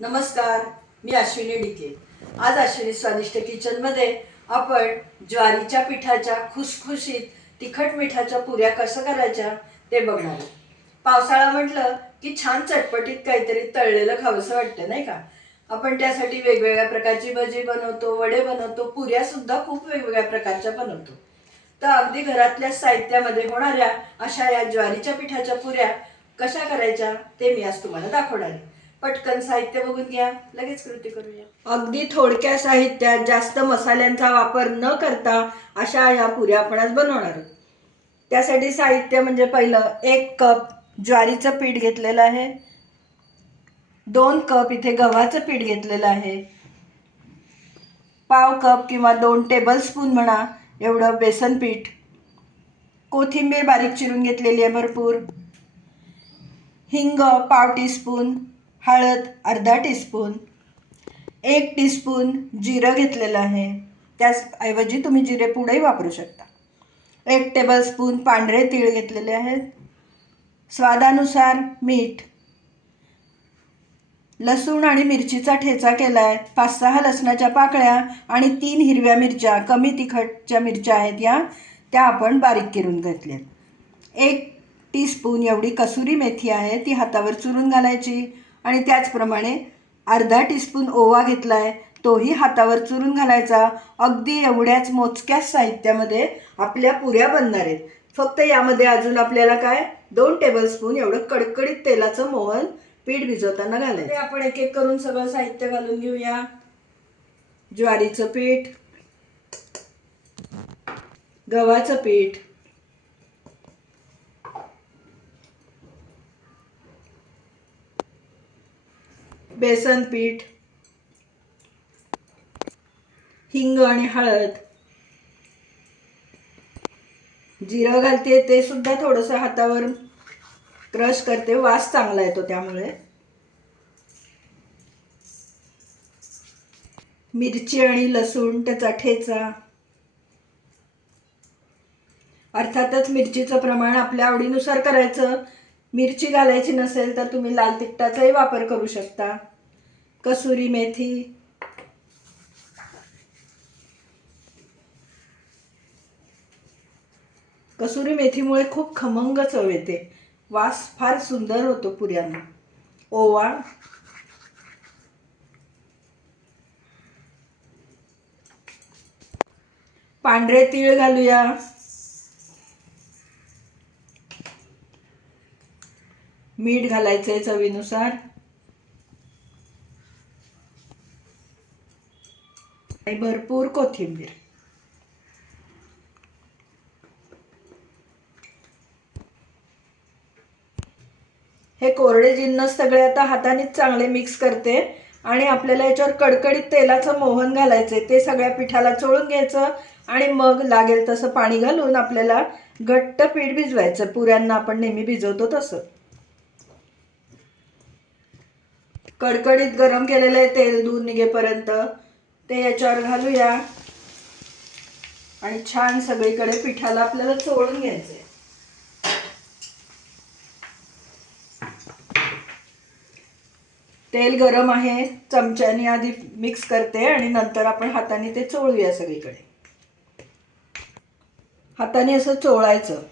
नमस्कार, मी अश्विनी डिके। आज अश्विनी स्वादिष्ट किचनमध्ये आपण ज्वारीच्या पिठाच्या खुसखुशीत तिखट मिठाच्या पुऱ्या कशा करायच्या ते बघणार आहोत। पावसाळा म्हटलं की छान चटपटीत काहीतरी तळलेलं खावंसं वाटतं नाही का। आपण त्यासाठी वेगवेगळ्या प्रकारची भजी बनवतो, वडे बनवतो, पुऱ्या सुद्धा खूप वेगवेगळ्या प्रकारच्या बनवतो। तर अगदी घरातल्या साहित्यामध्ये होणाऱ्या अशा या ज्वारीच्या पिठाच्या पुऱ्या कशा करायच्या ते मी आज तुम्हाला दाखवणार आहे। पटकन साहित्य बघून घ्या, लगेच कृती करूया। अगदी थोडक्या साहित्यात जास्त मसाल्यांचा वापर न करता अशा या पुऱ्या आपण आज बनवणार आहोत। त्यासाठी साहित्य म्हणजे पहिलं 1 कप ज्वारीचं पीठ घेतलेलं आहे, 2 कप इथे गव्हाचं पीठ घेतलेलं आहे, पाव कप किंवा 2 टेबलस्पून म्हणा एवढं बेसन पीठ, कोथिंबीर बारीक चिरून घेतलेली आहे भरपूर, हिंग पाव टीस्पून, हळद अर्धा टीस्पून, 1 टीस्पून जिरं घेतलेलं आहे, त्याऐवजी तुम्ही जिरे पुडही वापरू शकता, 1 टेबलस्पून पांढरे तीळ घेतलेले आहेत, स्वादानुसार मीठ, लसूण आणि मिरचीचा ठेचा केला आहे, 5-6 लसणाच्या पाकळ्या आणि 3 हिरव्या मिरच्या कमी तिखटच्या मिरच्या आहेत त्या आपण बारीक करून घेतल्यात, 1 टीस्पून एवढी कसुरी मेथी आहे ती हातावर चुरून घालायची आणि त्याचप्रमाणे अर्धा टीस्पून ओवा घेतला आहे तोही हातावर चुरून घालायचा। अगदी एवढ्याच मोजक्याच साहित्यामध्ये आपल्या पुऱ्या बनणार आहेत। फक्त यामध्ये अजून आपल्याला काय 2 टेबलस्पून एवढं कडकडीत तेलाचं मोहन पीठ भिजवताना घालायचं। ते आपण एक एक करून सगळं साहित्य घालून घेऊया। ज्वारीचं पीठ, गव्हाचं पीठ, बेसन पीठ, हिंग आणि हळद, जिरं घालते ते सुद्धा थोडंसं हातावर क्रश करते, वास चांगला येतो त्यामुळे, मिरची आणि लसूण त्याचा ठेचा, अर्थातच मिरचीचं प्रमाण आपल्या आवडीनुसार करायचं, मिरची घालायची नसेल तर तुम्ही लाल तिखटाचाही वापर करू शकता, कसुरी मेथी, कसुरी मेथीमुळे खूप खमंग चव येते, वास फार सुंदर होतो पुऱ्यांना, ओवा, पांढरे तीळ घालूया, मीठ घालायचंय चवीनुसार आणि भरपूर कोथिंबीर। हे कोरडे जिन्नस सगळे आता हाताने चांगले मिक्स करते आणि आपल्याला याच्यावर कडकडीत तेलाचं मोहन घालायचंय, ते सगळ्या पिठाला चोळून घ्यायचं आणि मग लागेल तसं पाणी घालून आपल्याला घट्ट पीठ भिजवायचं, पुऱ्यांना आपण नेहमी भिजवतो तसं। कडकडीत गरम केलेलं आहे तेल दूर निघेपर्यंत ते याच्यावर घालूया आणि छान सगळीकडे पिठाला आपल्याला चोळून घ्यायचंय। तेल गरम आहे, चमच्याने आधी मिक्स करते आणि नंतर आपण हाताने ते चोळूया सगळीकडे, हाताने असं चोळायचं।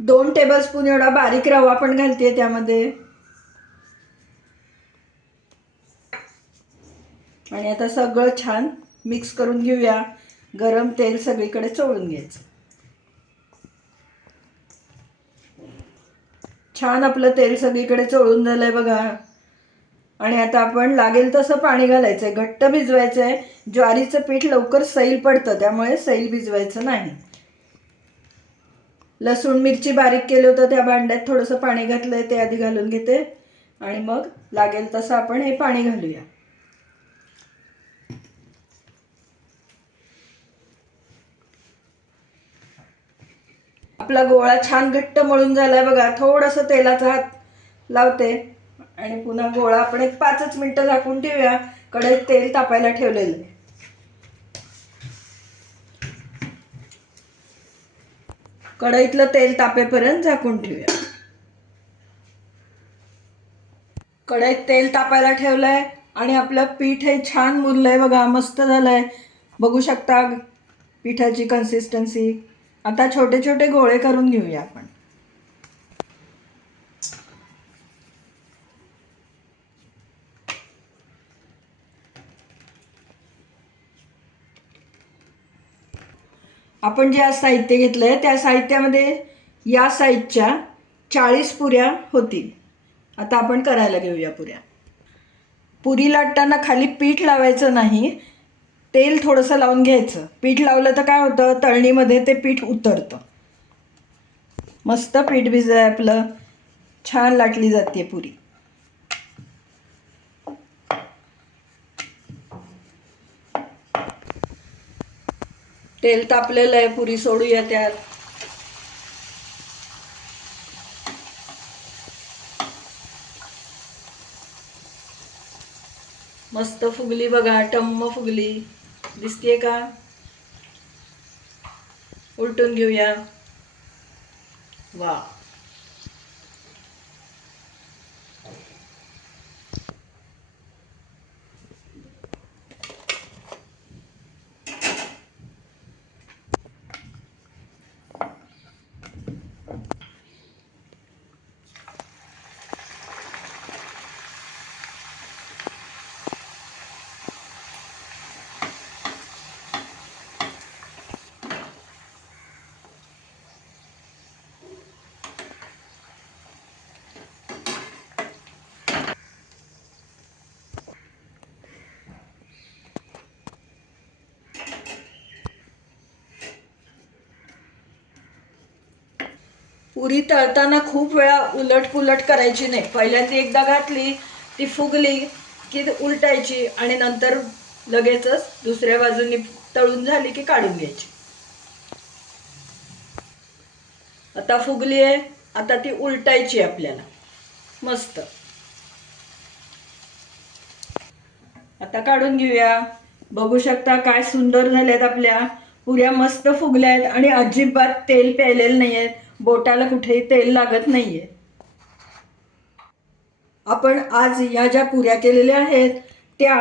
2 टेबलस्पून एवढा बारीक रवा पण घालते त्यामध्ये आणि आता सगळं छान मिक्स करून घेऊया, गरम तेल सगळीकडे चोळून घ्यायचं। छान आपलं तेल सगळीकडे चोळून झालंय बघा आणि आता आपण लागेल तसं पाणी घालायचंय, घट्ट भिजवायचंय, ज्वारीचं पीठ लवकर सैल पडतं त्यामुळे सैल भिजवायचं नाही। लसूण मिरची बारीक केलं होतं त्या भांड्यात थोडंसं पाणी घातलंय ते आधी घालून घेते आणि मग लागेल तसं आपण हे पाणी घालूया। आपला गोळा छान घट्ट मळून झालाय बघा, थोडंसं तेलाचा हात लावते आणि पुन्हा गोळा आपण एक 5 मिनिटं झाकून ठेवूया, कढईत तेल तापायला ठेवलेलं आहे। कढईतलं तेल तापेपर्यंत झाकून ठेवूया। कढईत तेल तापायला ठेवलंय आणि आपलं पीठ हे छान मुरलंय बघा, मस्त झालंय. बघू शकता पिठाची कन्सिस्टन्सी. आता छोटे छोटे गोळे करून घेऊया आपण. आपण जे आज साहित्य घेतलंय त्या साहित्यामध्ये या साईजच्या 40 पुऱ्या होतील. आता आपण करायला घेऊया पुऱ्या. पुरी लाटताना खाली पीठ लावायचं नाही, तेल थोडंसं लावून घ्यायचं. पीठ लावलं तर काय होतं, तळणीमध्ये ते पीठ उतरतं. मस्त पीठ भिजलंय आपलं, छान लाटली जाते पुरी. तेल तापलेलं आहे, पुरी सोडूया त्यात. मस्त फुगली बघा, टम्म फुगली. दिसतीये का? उलटून घेऊया. वा, पुरी तळताना खूप वेळा उलट पुलट करायची नाही. पहिल्यांदा एकदा घातली ती फुगली की उलटायची आणि नंतर लगेचच दुसऱ्या बाजूनी तळून झाली की काढून घ्यायची. आता फुगली आहे, आता ती उलटायची आपल्याला. मस्त. आता काढून घेऊया. बघू शकता काय सुंदर झाल्यात आपल्या पुऱ्या, मस्त फुगल्या आहेत आणि अजिबात तेल प्यायलेलं नाहीये. बोटाला कुठेही तेल लागत नाहीये. आपण आज या ज्या पुऱ्या केलेल्या आहेत त्या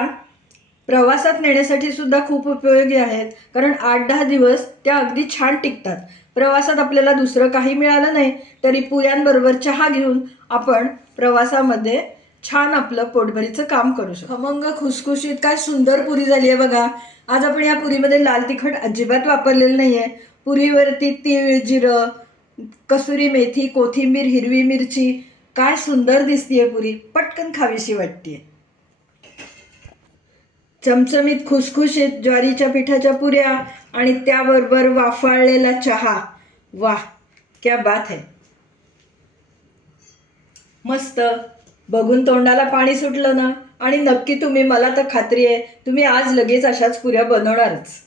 प्रवासात नेण्यासाठी सुद्धा खूप उपयोगी आहेत. कारण 8-10 दिवस त्या अगदी छान टिकतात. प्रवासात आपल्याला दुसरं काही मिळालं नाही तरी पुऱ्यांबरोबर चहा घेऊन आपण प्रवासामध्ये छान आपलं पोटभरीचं काम करू शकतो. खमंग खुसखुशीत काय सुंदर पुरी झाली आहे बघा. आज आपण या पुरीमध्ये लाल तिखट अजिबात वापरलेलं नाही आहे. पुरीवरती तीळ, जिरं, कसुरी मेथी, कोथिंबीर, हिरवी मिरची. काय सुंदर दिसतीये पुरी, पटकन खावीशी वाटते. चमचमीत खुसखुशीत ज्वारीच्या पिठाच्या पुऱ्या आणि त्याबरोबर वाफाळलेला चहा. वाह, क्या बात है. मस्त. बघून तोंडाला पाणी सुटलं ना. आणि नक्की तुम्ही, मला तर खात्री आहे तुम्ही आज लगेच अशाच पुऱ्या बनवणारच.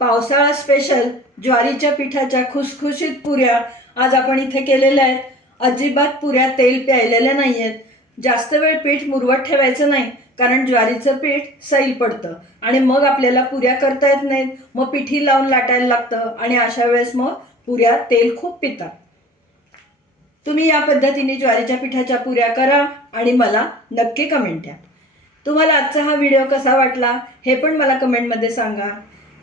पावसाळा स्पेशल ज्वारीच्या पिठाच्या खुसखुशीत पुऱ्या आज आपण इथे केलेल्या आहेत. अजिबात पुऱ्या तेल प्यायलेल्या नाही आहेत. जास्त वेळ पीठ मुरवत ठेवायचं नाही, कारण ज्वारीचं पीठ सैल पडतं आणि मग आपल्याला पुऱ्या करता येत नाहीत. मग पिठी लावून लाटायला लागतं आणि अशा वेळेस मग पुऱ्या तेल खूप पितात. तुम्ही या पद्धतीने ज्वारीच्या पिठाच्या पुऱ्या करा आणि मला नक्की कमेंट द्या. तुम्हाला आजचा हा व्हिडिओ कसा वाटला हे पण मला कमेंटमध्ये सांगा.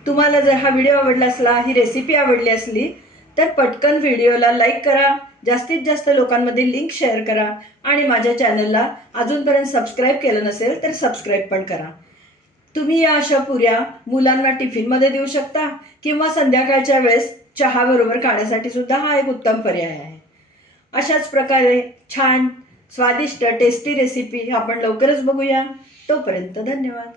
तुम्हाला जर हा व्हिडिओ आवडला असला, ही रेसिपी आवडली असली तर पटकन व्हिडिओला लाईक करा, जास्तीत जास्त लोकांमध्ये लिंक शेअर करा आणि माझ्या चॅनलला अजूनपर्यंत सबस्क्राईब केलं नसेल तर सबस्क्राईब पण करा. तुम्ही या अशा पुऱ्या मुलांना टिफिनमध्ये देऊ शकता किंवा संध्याकाळच्या वेळेस चहाबरोबर खाण्यासाठी सुद्धा हा एक उत्तम पर्याय आहे. अशाच प्रकारे छान स्वादिष्ट टेस्टी रेसिपी आपण लवकरच बघूया. तोपर्यंत धन्यवाद.